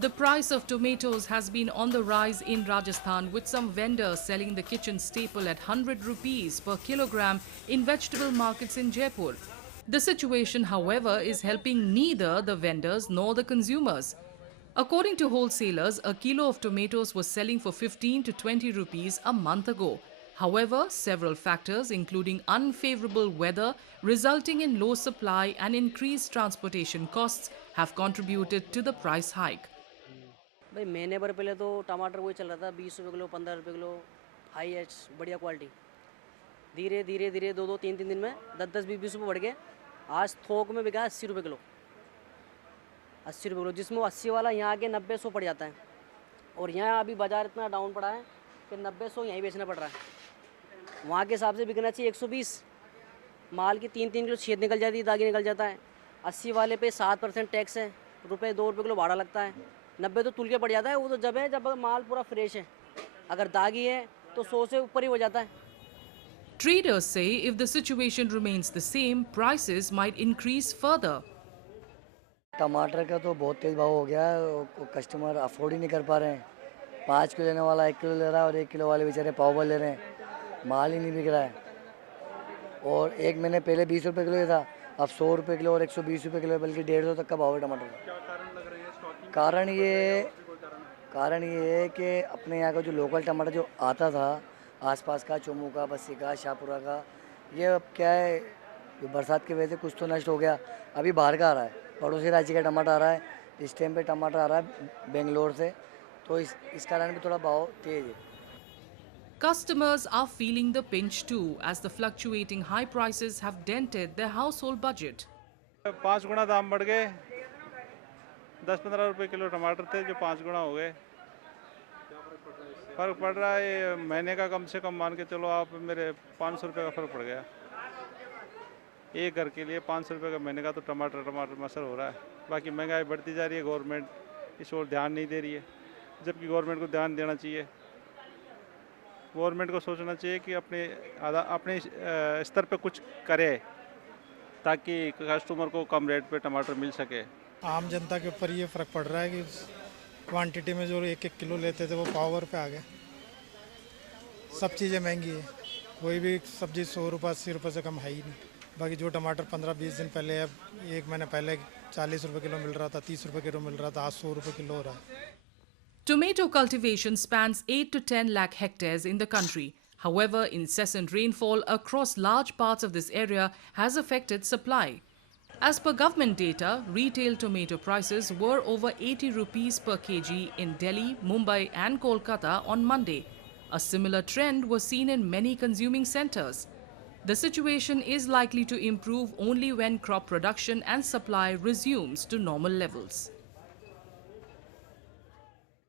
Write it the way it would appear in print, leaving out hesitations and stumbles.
The price of tomatoes has been on the rise in Rajasthan, with some vendors selling the kitchen staple at 100 rupees per kilogram in vegetable markets in Jaipur. The situation, however, is helping neither the vendors nor the consumers. According to wholesalers, a kilo of tomatoes was selling for 15 to 20 rupees a month ago. However, several factors, including unfavorable weather, resulting in low supply and increased transportation costs, have contributed to the price hike. भाई महीने भर पहले तो टमाटर वही चल रहा था 20 रुपये किलो 15 रुपये किलो हाई एच बढ़िया क्वालिटी। धीरे धीरे धीरे दो दो तीन तीन दिन में 10-10 20-20 रुपये बढ़ गए। आज थोक में बिका 80 रुपये किलो, 80 रुपये किलो, जिसमें 80 वाला यहाँ आके 90-100 पड़ जाता है। और यहाँ अभी बाज़ार इतना डाउन पड़ा है कि 90-100 यहीं बेचना पड़ रहा है। वहाँ के हिसाब से बिकना चाहिए 120। माल की 3-3 किलो छेद निकल जाती है, दागी निकल जाता है। 80 वाले पे 7% टैक्स है, ₹2 किलो भाड़ा लगता है। 90 तो तुल के पड़ जाता है। वो तो जब है जब माल पूरा फ्रेश है, अगर दागी है तो 100 से ऊपर ही हो जाता है। Traders say if the situation remains the same, prices might increase further. टमाटर का तो बहुत तेज़ भाव हो गया है, कस्टमर अफोर्ड ही नहीं कर पा रहे हैं। 5 किलो लेने वाला 1 किलो ले रहा है और 1 किलो वाले बेचारे पाव भर ले रहे हैं। माल ही नहीं बिक रहा है। और एक महीने पहले 20 रुपये किलो था, अब 100 रुपये किलो और 120 रुपये किलो, बल्कि 150 तक का भाव है टमाटर का। क्या कारण लग रही है स्टॉकिंग? कारण ये है कि अपने यहाँ का जो लोकल टमाटर जो आता था आसपास का, चोमू का, बस्सी का, शाहपुरा का, ये अब क्या है, जो बरसात की वजह से कुछ तो नष्ट हो गया। अभी बाहर का आ रहा है, पड़ोसी राज्य का टमाटर आ रहा है। इस टाइम पे टमाटर आ रहा है बेंगलोर से, तो इस कारण भी थोड़ा भाव तेज़ है। Customers are feeling the pinch too, as the fluctuating high prices have dented their household budget. 5 गुना दाम बढ़ गए। 10-15 रुपए किलो टमाटर थे जो 5 गुना हो गए। फ़र्क पड़ रहा है, ये महीने का कम से कम मान के चलो आप, मेरे 500 रुपये का फ़र्क पड़ गया। एक घर के लिए 500 रुपये का महीने का तो टमाटर मसर हो रहा है। बाकी महंगाई बढ़ती जा रही है, गवर्नमेंट इस ओर ध्यान नहीं दे रही है, जबकि गवर्नमेंट को ध्यान देना चाहिए। गवर्नमेंट को सोचना चाहिए कि अपने स्तर पे कुछ करे ताकि कस्टमर को कम रेट पे टमाटर मिल सके। आम जनता के ऊपर ये फ़र्क पड़ रहा है कि क्वांटिटी में जो 1-1 किलो लेते थे वो पावर पे आ गए। सब चीज़ें महंगी है, कोई भी सब्ज़ी 100 रुपये 80 रुपये से कम है ही नहीं। बाकी जो टमाटर 15-20 दिन पहले, अब 1 महीने पहले 40 रुपये किलो मिल रहा था, 30 रुपये किलो मिल रहा था, आज 100 रुपये किलो हो रहा है। Tomato cultivation spans 8 to 10 lakh hectares in the country. However, incessant rainfall across large parts of this area has affected supply. As per government data, retail tomato prices were over 80 rupees per kg in Delhi, Mumbai and Kolkata on Monday. A similar trend was seen in many consuming centres. The situation is likely to improve only when crop production and supply resumes to normal levels.